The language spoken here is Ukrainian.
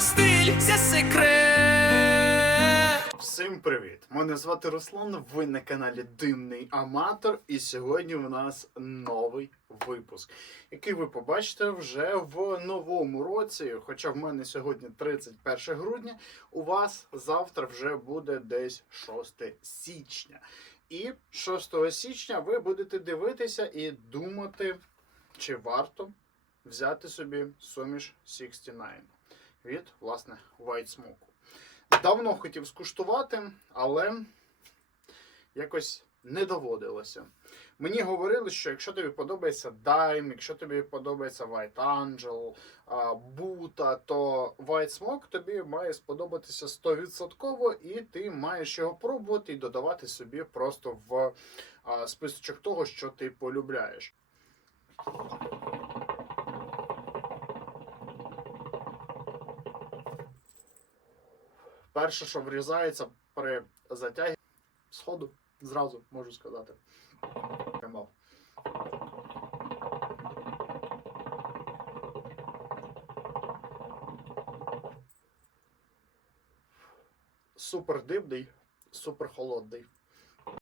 це секрет. Всім привіт! Мене звати Руслан. Ви на каналі Димний Аматор, і сьогодні у нас новий випуск, який ви побачите вже в новому році. Хоча в мене сьогодні 31 грудня, у вас завтра вже буде десь 6 січня. І 6 січня ви будете дивитися і думати, чи варто взяти собі суміш 69 від власне White Smoke. Давно хотів скуштувати, але якось не доводилося. Мені говорили, що якщо тобі подобається Dime, якщо тобі подобається White Angel, Бута, то White Smoke тобі має сподобатися 100% і ти маєш його пробувати і додавати собі просто в списочок того, що ти полюбляєш. Перше, що врізається при затягі сходу, зразу можу сказати. Тримав. Супер дивний, супер холодний.